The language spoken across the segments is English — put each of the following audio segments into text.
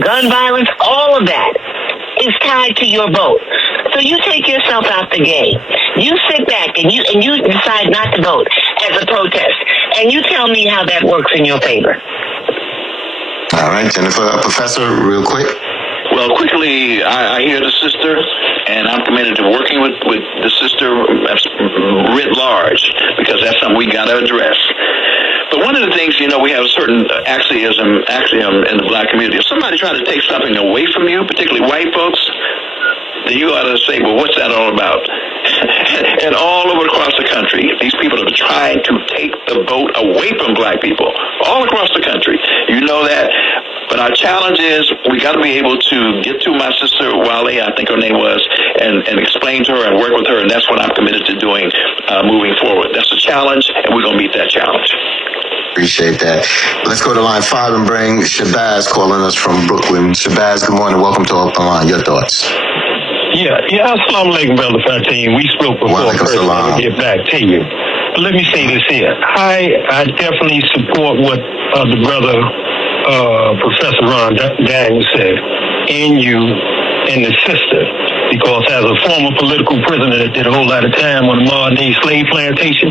gun violence, all of that is tied to your vote. So you take yourself out the game. You sit back and you decide not to vote as a protest, and you tell me how that works in your favor. All right, Jennifer. Professor, real quick. Well, quickly, I hear the sister, and I'm committed to working with the sister writ large, because that's something we got to address. But one of the things, we have a certain axiom in the black community. If somebody tries to take something away from you, particularly white folks, then you ought to say, well, what's that all about? And all over across the country, these people are trying to take the vote away from black people, all across the country. You know that. But our challenge is we got to be able to get to my sister, Wale, I think her name was, and explain to her and work with her, and that's what I'm committed to doing moving forward. That's a challenge, and we're going to meet that challenge. Appreciate that. Let's go to line 5 and bring Shabazz calling us from Brooklyn. Shabazz, good morning. Welcome to Openline. Your thoughts? Yeah. Assalamu alaikum, brother Fatin. We spoke before. First, let me get back to you. But let me say this here. I definitely support what the brother Professor Ron Daniels said, and you and the sister, because as a former political prisoner that did a whole lot of time on the modern-day slave plantation,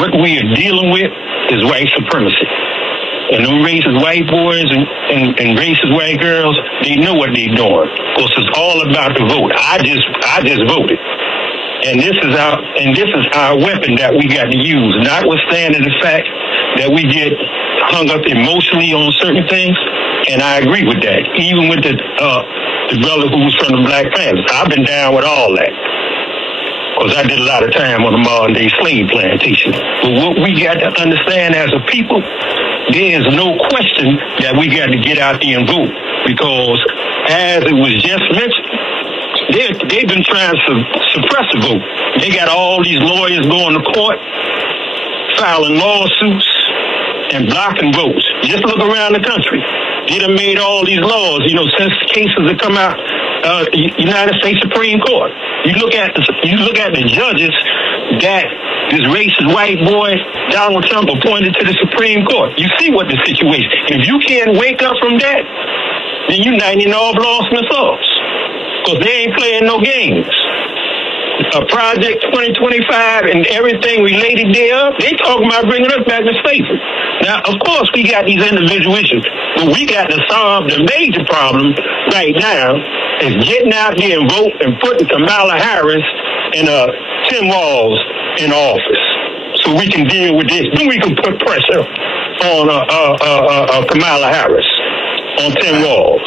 what we are dealing with is white supremacy. And them racist white boys and racist white girls, they know what they're doing. Because it's all about the vote. I just voted. And this is our weapon that we got to use, notwithstanding the fact that we get hung up emotionally on certain things. And I agree with that. Even with the brother who was from the Black Panthers. I've been down with all that. Because I did a lot of time on the modern-day slave plantation. But what we got to understand as a people, there is no question that we got to get out there and vote. Because as it was just mentioned, they've been trying to suppress the vote. They got all these lawyers going to court, filing lawsuits, and blocking votes. Just look around the country. They done made all these laws, since cases have come out, United States Supreme Court. You look at the judges that this racist white boy, Donald Trump, appointed to the Supreme Court. You see what the situation. If you can't wake up from that, then you 99 lost in the sauce. Because they ain't playing no games. Project 2025 and everything related there, they talking about bringing us back to slavery. Now, of course, we got these individual issues, but we got to solve the major problem right now is getting out there and vote and putting Kamala Harris and Tim Walz in office so we can deal with this. Then we can put pressure on Kamala Harris, on Tim Walz.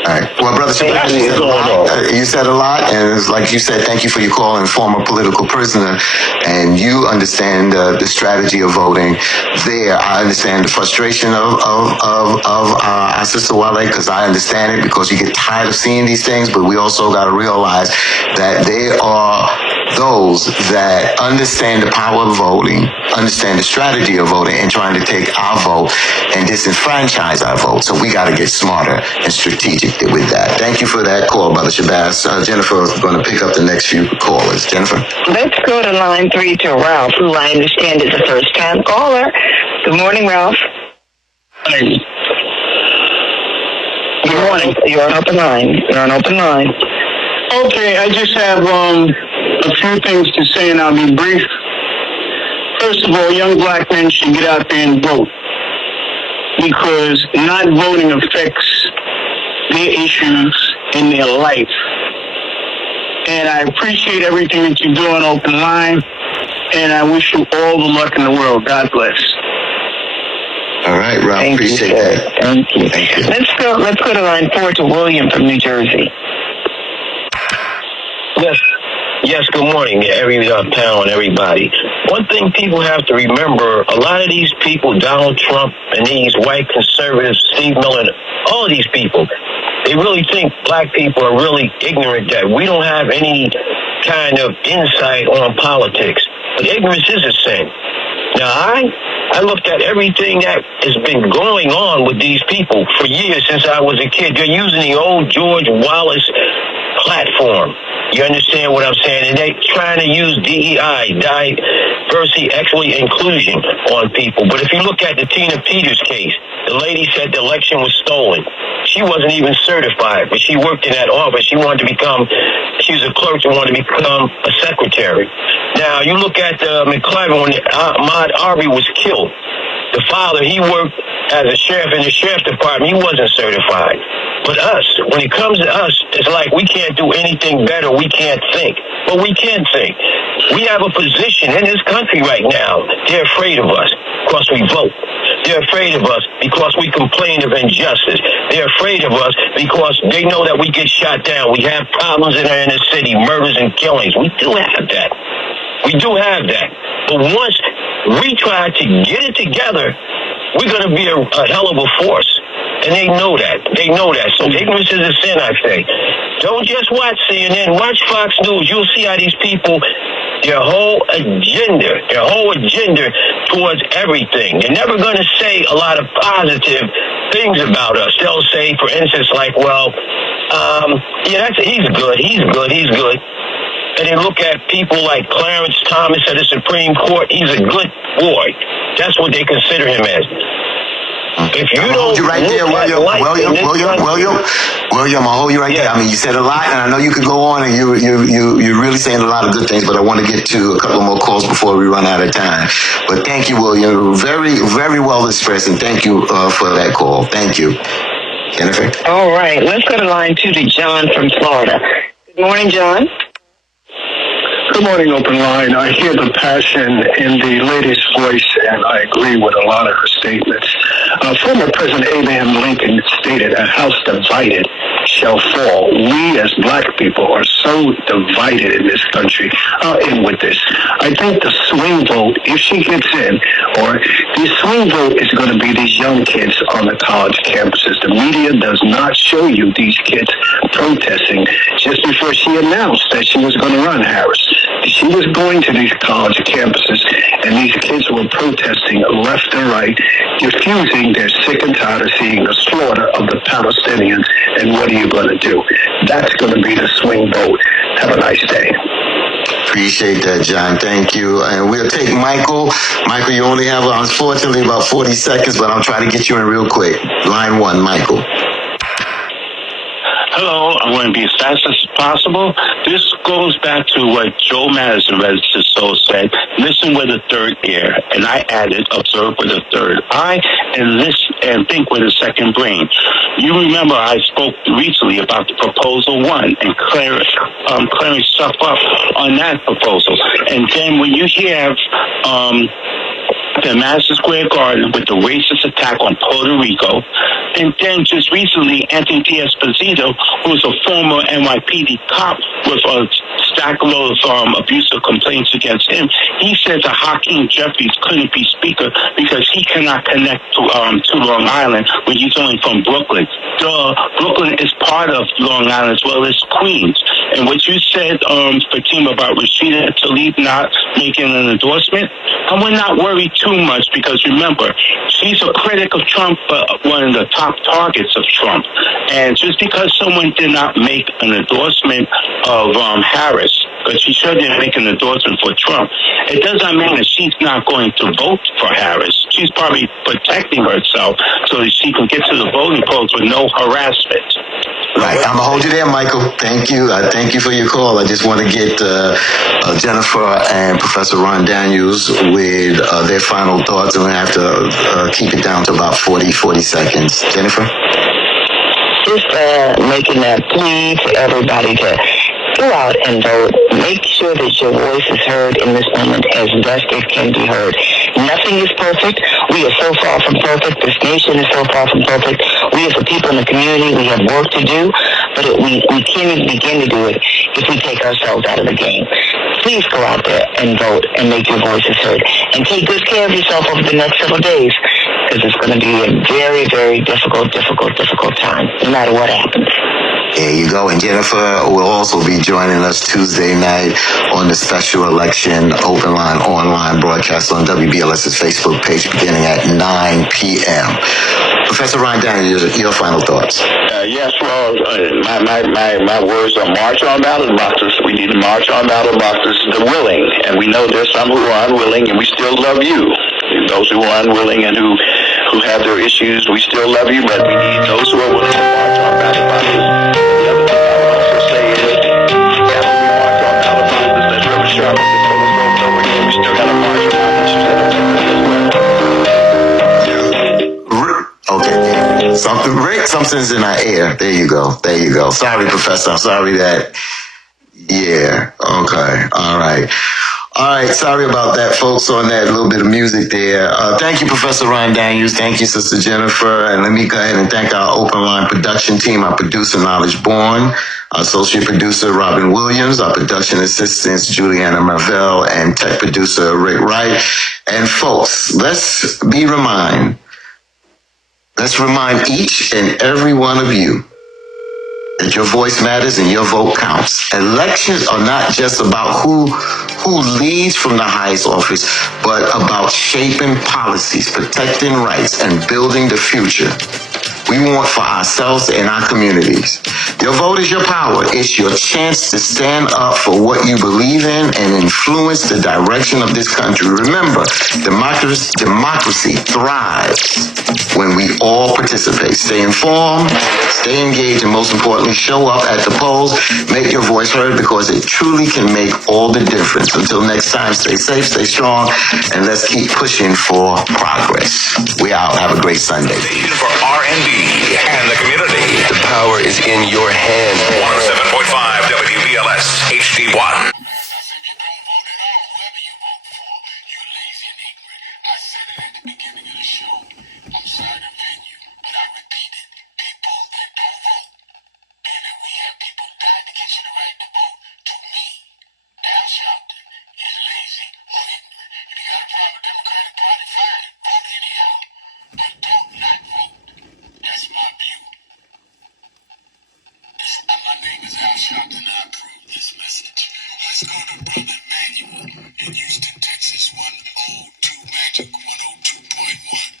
All right. Well, Brother Shabazz, you said a lot, and it's like you said, thank you for your call, and former political prisoner, and you understand the strategy of voting there. I understand the frustration of our sister Wale, because I understand it, because you get tired of seeing these things, but we also got to realize that there are those that understand the power of voting, understand the strategy of voting, and trying to take our vote and disenfranchise our vote. So we got to get smarter and strategic with that. Thank you for that call, Brother Shabazz. Jennifer is going to pick up the next few callers. Jennifer? Let's go to line 3 to Ralph, who I understand is a first-time caller. Good morning, Ralph. Hey. Good morning. You're on open line. Okay, I just have a few things to say, and I'll be brief. First of all, young black men should get out there and vote, because not voting affects their issues in their life. And I appreciate everything that you do on Open Line, and I wish you all the luck in the world. God bless. All right, Ralph, appreciate that. Thank you. Let's go to line 4 to William from New Jersey. Yes, good morning, every panel and everybody. One thing people have to remember, a lot of these people, Donald Trump and these white conservatives, Steve Miller, all of these people, they really think black people are really ignorant, that we don't have any kind of insight on politics. But ignorance is a sin. Now, I looked at everything that has been going on with these people for years since I was a kid. They're using the old George Wallace platform. You understand what I'm saying? And they're trying to use DEI, diversity, equity, inclusion on people. But if you look at the Tina Peters case, the lady said the election was stolen. She wasn't even certified, but she worked in that office. She was a clerk, she wanted to become a secretary. Now, you look at McClellan when Ahmaud Arbery was killed. The father, he worked as a sheriff in the sheriff department. He wasn't certified. But us, when it comes to us, it's like we can't do anything better. We can't think. But we can think. We have a position in this country right now. They're afraid of us because we vote. They're afraid of us because we complain of injustice. They're afraid of us because they know that we get shot down. We have problems in our inner city, murders and killings. We do have that. We do have that. But once we try to get it together, we're going to be a hell of a force. And they know that. They know that. So ignorance is a sin, I say. Don't just watch CNN. Watch Fox News. You'll see how these people, their whole agenda towards everything. They're never going to say a lot of positive things about us. They'll say, for instance, like, well, he's good. And they look at people like Clarence Thomas at the Supreme Court. He's a good boy. That's what they consider him as. If you don't you right there, William, I'll hold you right there. I mean, you said a lot, and I know you could go on, and you're really saying a lot of good things, but I want to get to a couple more calls before we run out of time. But thank you, William. Very, very well expressed, and thank you for that call. Thank you. Jennifer? All right. Let's go to line 2 to John from Florida. Good morning, John. Good morning, Open Line. I hear the passion in the lady's voice, and I agree with a lot of her statements. Former President Abraham Lincoln stated, "A house divided shall fall." We as black people are so divided in this country. I'll end with this. I think the swing vote, if she gets in, or the swing vote is going to be these young kids on the college campuses. The media does not show you these kids protesting. Just before she announced that she was going to run, Harris, she was going to these college campuses, and these kids were protesting left and right, refusing. They're sick and tired of seeing the slaughter of the Palestinians, and what are you going to do? That's going to be the swing vote. Have a nice day. Appreciate that, John. Thank you. And we'll take Michael. Michael, you only have, unfortunately, about 40 seconds, but I'll try to get you in real quick. Line 1, Michael. Hello, I'm going to be as fast as possible. This goes back to what Joe Madison, Registered Soul, said, listen with a third ear. And I added, observe with a third eye, and listen and think with a second brain. You remember I spoke recently about the proposal 1 and clearing stuff up on that proposal. And then when you have the Madison Square Garden with the racist attack on Puerto Rico, and then just recently, Anthony D'Esposito, who's a former NYPD cop with a stack load of abusive complaints against him, he said that Hakeem Jeffries couldn't be speaker because he cannot connect to Long Island when he's only from Brooklyn. Brooklyn is part of Long Island as well as Queens. And what you said, Fatima, about Rashida Tlaib not making an endorsement, I would not worry too much because remember, she's a critic of Trump, but one of the top targets of Trump. And just because someone did not make an endorsement of Harris, but she sure didn't make an endorsement for Trump, it does not mean that she's not going to vote for Harris. She's probably protecting herself so that she can get to the voting polls with no harassment. Right. I'm going to hold you there, Michael. Thank you. Thank you for your call. I just want to get Jennifer and Professor Ron Daniels with their final thoughts, and we have to keep it down to about 40 seconds. Jennifer? Just making that plea for everybody to go out and vote. Make sure that your voice is heard in this moment as best it can be heard. Nothing is perfect. We are so far from perfect. This nation is so far from perfect. We as a people in the community, we have work to do, but we can't even begin to do it if we take ourselves out of the game. Please go out there and vote and make your voices heard. And take good care of yourself over the next several days, because it's going to be a very, very difficult time, no matter what happens. There you go. And Jennifer will also be joining us Tuesday night on the special election Open Line online broadcast on WBLS's Facebook page beginning at 9 p.m. Professor Ron Daniels, your final thoughts. Yes, well, my words are march on ballot boxes. We need to march on ballot boxes, the willing. And we know there's some who are unwilling, and we still love you. Those who are unwilling and who have their issues, we still love you, but we need those who are willing to march on ballot boxes. The other thing I would also say is, after we march on ballot boxes, as Reverend Sharpton told us over and over again, we still got to march around issues that affect us as well. Okay. Something's in our air. There you go. Sorry, Professor. I'm sorry that. Yeah. Okay. All right. Sorry about that, folks, on that little bit of music there. Thank you, Professor Ron Daniels. Thank you, Sister Jennifer. And let me go ahead and thank our Open Line production team, our producer, Knowledge Bourne, our associate producer, Robin Williams, our production assistants, Juliana Marvell, and tech producer, Rick Wright. And folks, let's remind each and every one of you that your voice matters and your vote counts. Elections are not just about who leads from the highest office, but about shaping policies, protecting rights, and building the future we want for ourselves and our communities. Your vote is your power. It's your chance to stand up for what you believe in and influence the direction of this country. Remember, democracy thrives when we all participate. Stay informed, stay engaged, and most importantly, show up at the polls. Make your voice heard, because it truly can make all the difference. Until next time, stay safe, stay strong, and let's keep pushing for progress. We out. Have a great Sunday. Station for R&B and the community. The power is in your hands. 107.5 WBLS HD1. Sharpton, I approve this message. Let's go to Brother Emmanuel in Houston, Texas, 102 Magic 102.1.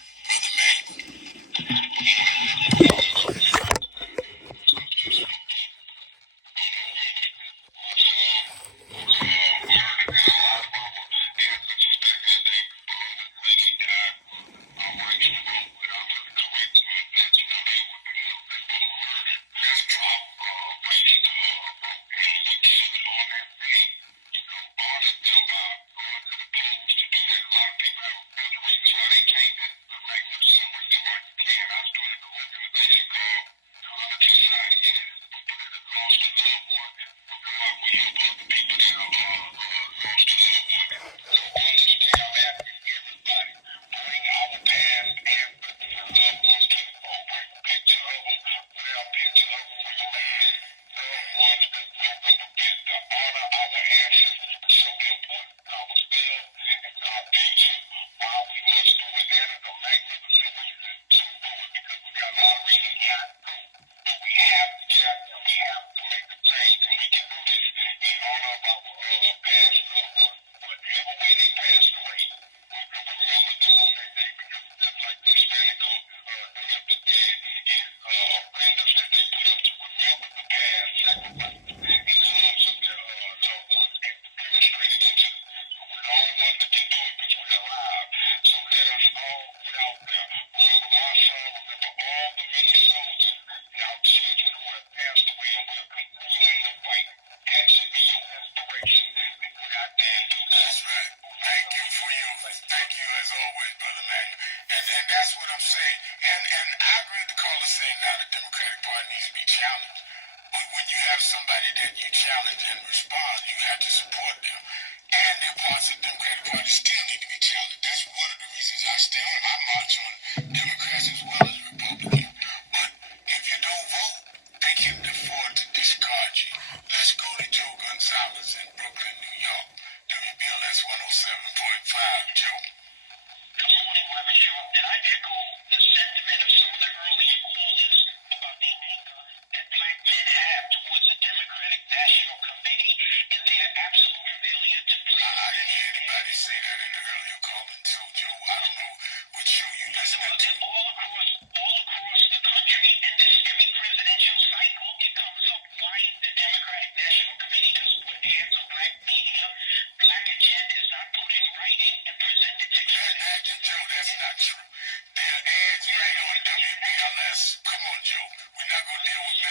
Brother Joe, I don't know what show you listen to.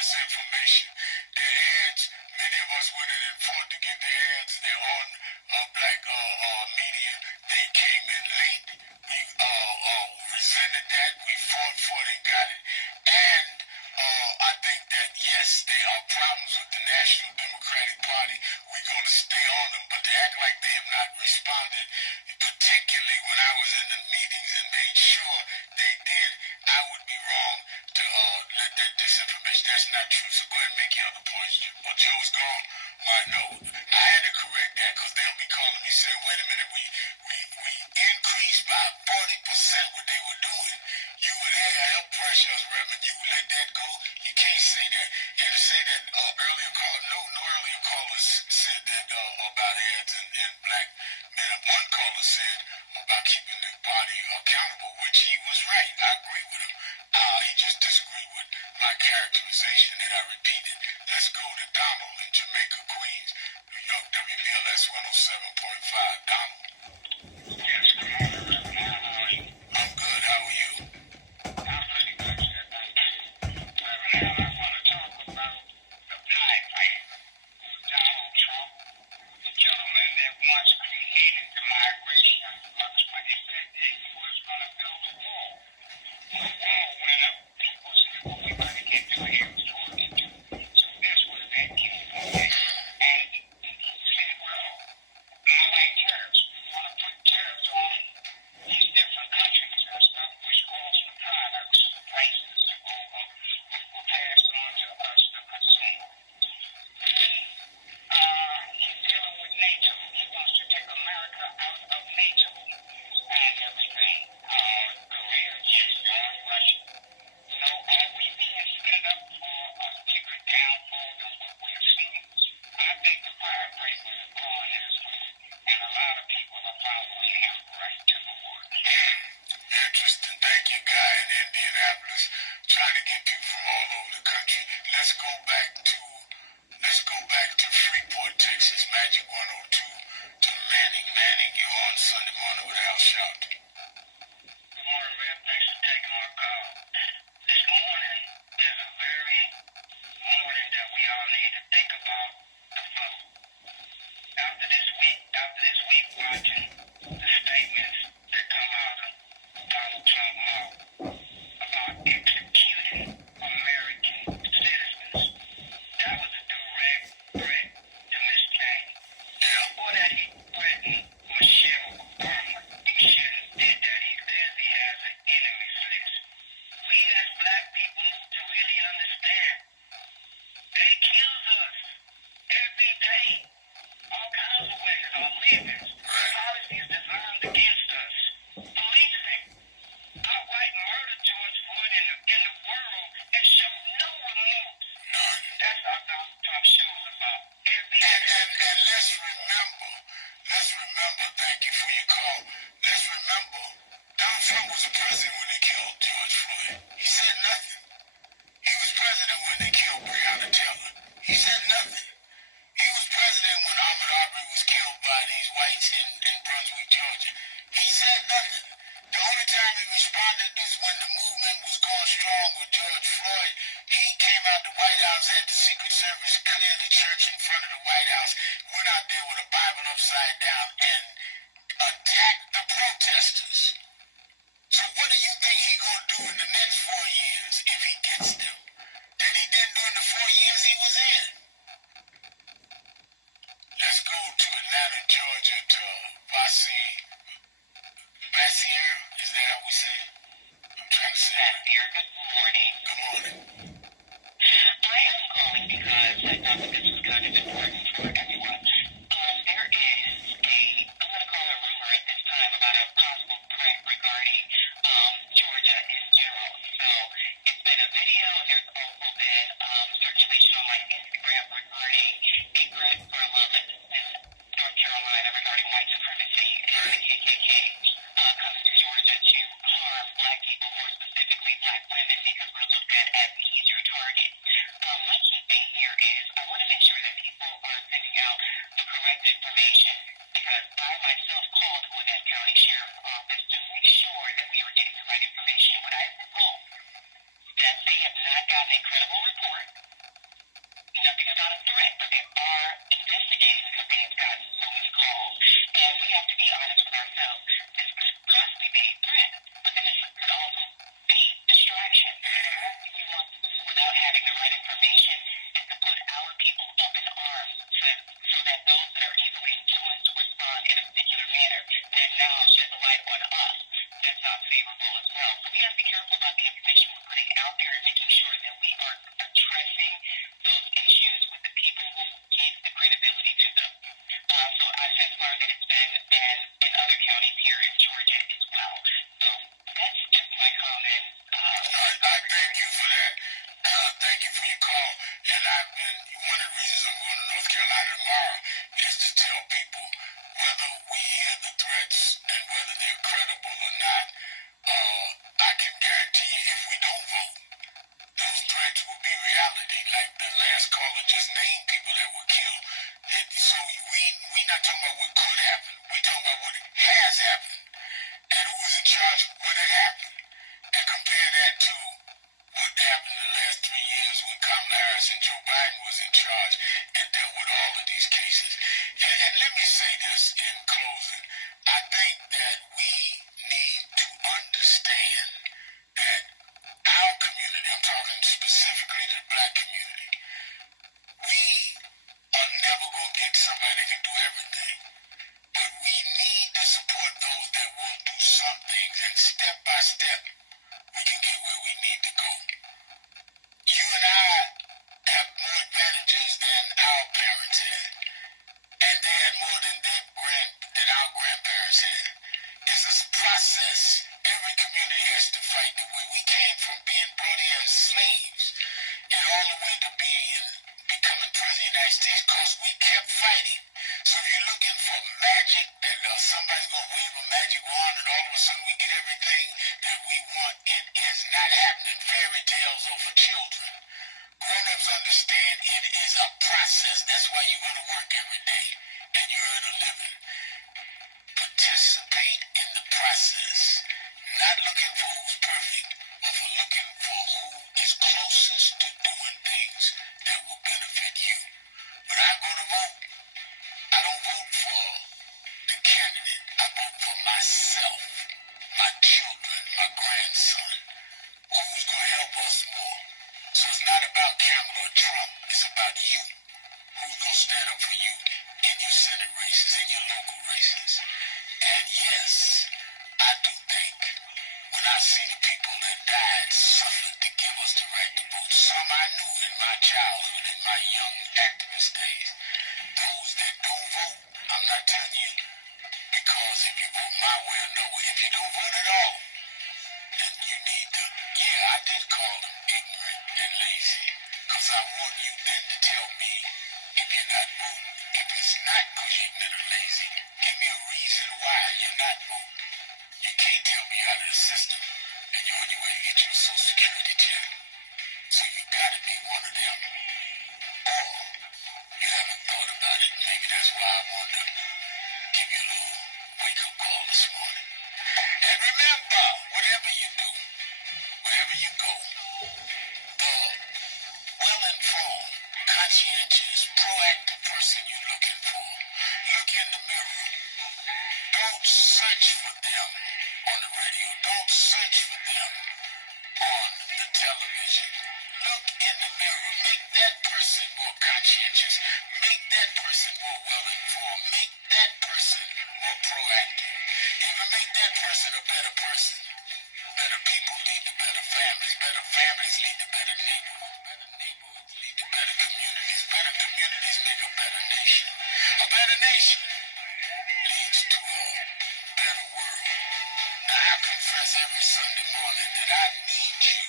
disinformation. Their ads, many of us went in and fought to get their ads. They're on black media. They came in late. We resented that. We fought for it and got it. And I think that, yes, there are problems with the National Democratic Party. We're going to stay on them, but to act like they have not responded, particularly when I was in the meetings and made sure they did, I would be wrong to let that disinformation. That's not true. So go ahead and make your other points. Well, Joe's gone. No, I had to correct that because they'll be calling me saying, wait a minute, we increased by 40% what they were doing. You were there to help pressure us, Reverend. You let that go. You can't say that. And to say that earlier caller, no earlier callers said that about ads and black men. One caller said about keeping the body accountable, which he was right. I agree with him. He just disagreed with my characterization that I repeated. Let's go to Donald in Jamaica, Queens, New York, WBLS 107.5. Donald. Yes, good morning, Reverend. How are you? I'm good. How are you? I'm pretty good, sir. Thank you. Reverend, I want to talk about the pie fight with Donald Trump, the gentleman that once created the migration flux, but he said that he was going to build a wall. When the wall went up, people said, well, we got to get to here before we do. So that's where that came from. And he said, well, I like tariffs. We want to put tariffs on these different countries and stuff, which calls for products, prices to go up, which will pass on to us, the consumer. He's dealing with NATO. He wants to take America out of NATO and everything. Korea, yes, John, Russia. Are we being set up for a bigger downfall than what we're seeing? I think the fire break was gone this way, and a lot of people are following him right to the woods. Interesting. Thank you, Guy in Indianapolis, trying to get people from all over the country. Let's go back to Freeport, Texas, Magic 102 to Manning. Manning, you're on Sunday morning with Al Sharpton. Good morning, Rev. Thanks for taking my call. This morning is a very morning that we all need to think about the vote. After this week watching the statements that come out of Donald Trump mouth about executing American citizens, that was a direct threat to Miss Cheney. Before that, he threatened Michelle Obama. He shouldn't have did that. He clearly has an enemies list. We as black people need to really understand. They kills us every day. All kinds of ways. Our livings. Policies designed against us. Policing. Outright murder George Floyd in the world and show no remorse. None. That's how Donald Trump shows about every day. And let's remember, thank you for your call. Let's remember, Donald Trump was the president when they killed George Floyd. He said nothing. He was president when they killed Breonna Taylor. He said nothing. He was president when Ahmaud Arbery was killed by these whites in Brunswick, Georgia. He said nothing. The only time he responded is when the movement was going strong with George Floyd. He came out the White House, had the Secret Service clear the church in front of the White House, went out there with a Bible upside down and attacked the protesters. So what do you think he's going to do in the next 4 years if he gets them? That he didn't do in the 4 years he was in? Let's go to Atlanta, Georgia, to Bassier. Is that how we say it? I'm trying to say it. Bassier, good morning. Good morning. I am calling because I thought that this was kind of important for everyone. There is I'm going to call a rumor at this time about a possible threat regarding Georgia in general. So it's been a video. There's also been circulation on my Instagram regarding a threat from North Carolina regarding white supremacy and the KKK coming to Georgia to harm black people, more specifically black women, because we're looked at as the easier target. My key thing here is I want to make sure that people are sending out the correct information, because I myself called Gwinnett County Sheriff's Office to make sure that we were getting the right information. What I have been told that they have not gotten a credible report having the right information and to put our people up in arms so that those that are easily influenced to respond in a particular manner then now shed the light on us. That's not favorable as well. So we have to be careful about the information we're putting out there and making sure that we are addressing those issues with the people who gave the credibility to them. So I've since learned that it's been in other counties here in Georgia as well. So that's just my comment. I thank you for that. Thank you for your call. And one of the reasons I'm going to North Carolina tomorrow is to tell people whether we hear the threats and whether they're credible or not. I can guarantee you if we don't vote, those threats will be reality. Like the last caller just named people that were killed. And so we're not talking about what could happen. We're talking about what has happened and who is in charge when it happened. And compare that to what happened in the last 3 years when Kamala Harris and Joe Biden was in charge and dealt with all of these cases. And let me say this in closing. I think that we need to understand that our community, I'm talking specifically to the black community, we are never going to get somebody that can do everything. But we need to support those that will do some things, and step by step, we can get where we need to go. You and I have more advantages than our parents had, and they had more than our grandparents had. It's a process. Every community has to fight the way we came from being brought here as slaves, and all the way to becoming president of the United States, because we kept fighting. So if you're looking for magic, that somebody's going to wave a magic wand and all of a sudden we get everything that we want, it is not happening. Fairy tales are for children. Grown-ups understand it is a process. That's why you go to work every day and you earn a living. Participate in the process. Not looking for who's perfect, but for looking for who is closest to doing things that will benefit you. When I go to vote, I don't vote for the candidate. I vote for myself, my children, my grandson. Who's going to help us more? So it's not about Kamala or Trump. It's about you. Who's going to stand up for you in your Senate races, in your local races? And yes, I do think when I see the people that died, suffered to give us the right to vote, some I knew in my childhood, in my young activist days, those that don't vote, I'm not telling you because if you vote my way or no way, if you don't vote at all, then you need to, I did call them ignorant and lazy, because I want you then to tell me if you're not voting. If it's not because you're ignorant or lazy, give me a reason why you're not voting. You can't tell me out of the system and you're on your way to get your Social Security check. So you got to be one of them. Or you haven't thought about it. Maybe that's why I wanted to give you a little wake-up call this morning. And remember, whatever you do, wherever you go, the well-informed, conscientious, proactive person you're looking for, look in the mirror. Don't search for them on the radio. Don't search for them on the television. Look in the mirror. Make that person more conscientious. Make that person more well-informed. Make that person more proactive. If you make that person a better person, better people lead to better families. Better families lead to better neighborhoods. Better neighborhoods lead to better communities. Better communities make a better nation. A better nation leads to a better world. Now, I confess every Sunday morning that I need you.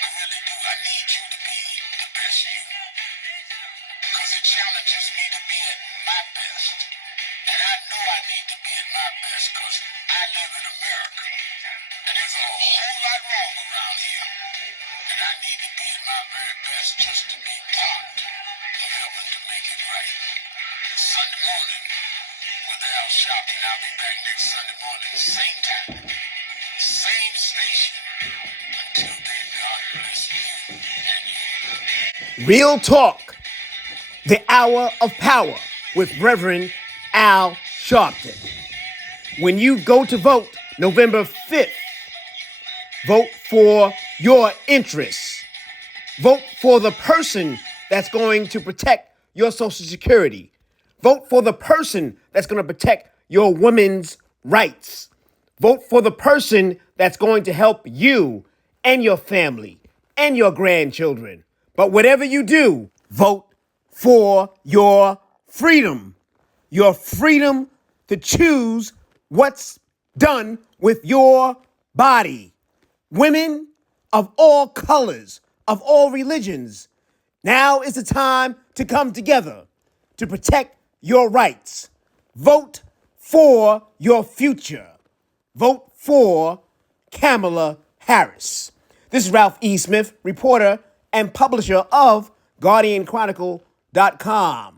I really do. I need you to be the best you. Because it challenges me to be at my best. And I know I need to be at my best because I live in America. And there's a whole lot wrong around here. And I need to be at my very best just to be part of helping to make it right. Sunday morning with Al Sharpton. I'll be back next Sunday morning, same time, same station. Until then, God bless you and you. Real Talk, the Hour of Power with Reverend Al Sharpton. When you go to vote November 5th, vote for your interests. Vote for the person that's going to protect your Social Security. Vote for the person that's going to protect your women's rights. Vote for the person that's going to help you and your family and your grandchildren. But whatever you do, vote for your freedom. Your freedom to choose what's done with your body. Women of all colors, of all religions, now is the time to come together to protect your rights. Vote for your future. Vote for Kamala Harris. This is Ralph E. Smith, reporter and publisher of GuardianChronicle.com.